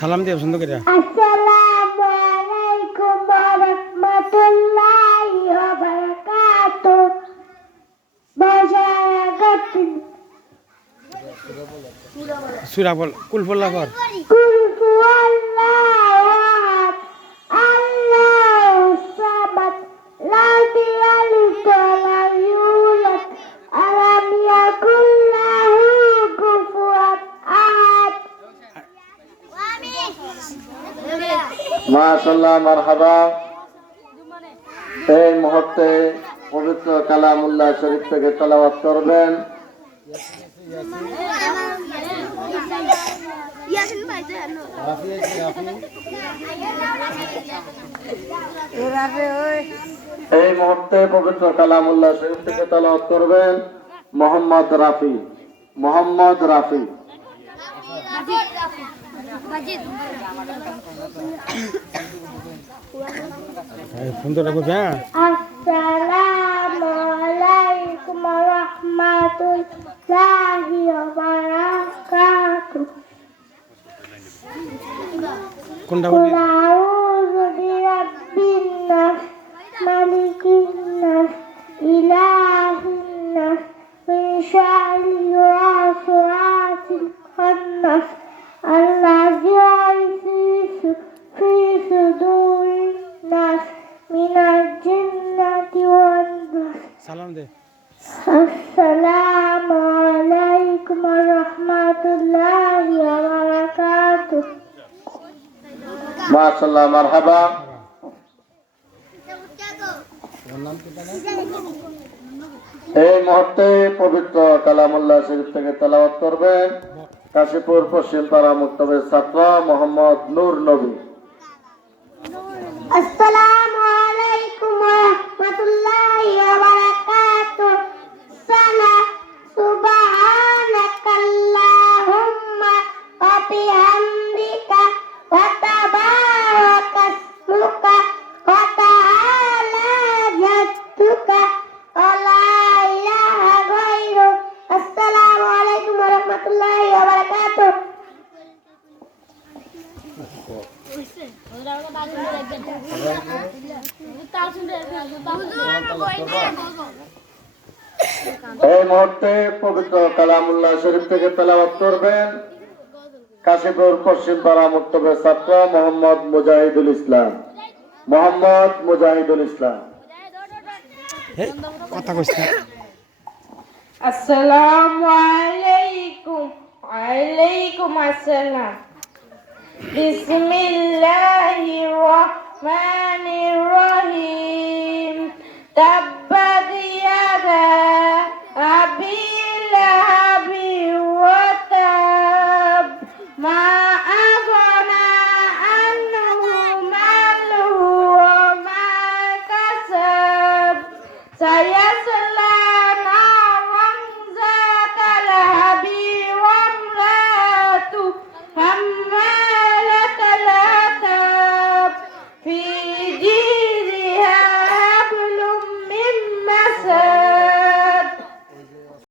সালাম দিয়ে পছন্দ করে। আসসালামু আলাইকুম ওয়া রাহমাতুল্লাহি ওয়া বারাকাতুহু। বাজারাগাতিন সুরা বল, কুল পড়লা পর। কুল হুয়াল্লাহু আহাদ আল্লাহুস সামাদ লাম ইয়ালিদ ওয়া লাম ইউলাদ আলাম ইয়াকুল লাহু কুফুয়ান আহাদ। মাশাআল্লাহ, মারহাবা। এই মুহূর্তে পবিত্র কালামুল্লাহ শরীফ থেকে তেলাওয়াত করবেন এই মুহূর্তে পবিত্র কালামুল্লাহ শরীফ থেকে তেলাওয়াত করবেন মোহাম্মদ রাফি। মোহাম্মদ রাফি। ফোন তো রাখো। হ্যাঁ, আসসালামু আলাইকুম ওয়া রাহমাতুল্লাহি ওয়া বারাকাতুহু। কোনটা কুল বলবি? আউযু বিরাব্বিন নাস মালিকিন নাস ইলাহিন নাস মিন শাররিল ওয়াসওয়াসিল খান্নাস আল্লাযী ইউওয়াসওয়িসু ফি সুদুরিন নাস মিনাল জিন্নাতি ওয়ান নাস। সালাম দে। আসসালামু আলাইকুম ওয়া রাহমাতুল্লাহি ওয়া বারাকাতুহু। মাশাআল্লাহ, মারহাবা। এই মুহূর্তে পবিত্র কালামুল্লাহ শরীফ থেকে তেলাওয়াত করবেন কাশীপুর পশ্চিম পাড়া মুক্তবের ছাত্র মোহাম্মদ নূর নবী। আসসালামু আলাইকুম ওয়া রাহমাতুল্লাহি ওয়া বারাকাতুহু। সুবহানাকাল্লাহুম্মা ওয়া বিহামদিকা ওয়া তাবারাকা ইসমুকা ওয়া তাআলা জাদ্দুকা ওয়া লা ইলাহা গায়রুক। আসসালামু আলাইকুম ওয়া রাহমাতুল্লাহি ওয়া বারাকাতুহু। এই মুহূর্তে পবিত্র কালামুল্লাহ শরীফ থেকে তেলাওয়াত করবেন কাশীপুর পশ্চিম পাড়া মুক্তবের ছাত্র মোহাম্মদ মুজাহিদুল ইসলাম। মোহাম্মদ মুজাহিদুল ইসলাম। কথা কইছ না। আসসালামু আলাইকুম। ওয়ালাইকুম আসসালাম। বিসমিল্লাহির রহমানির রহিম। তাব্বাত ইয়াদা আবি লাহাবি ওয়া তাব। মা আগনা আনহু মালুহু ওয়া মা কাসাব।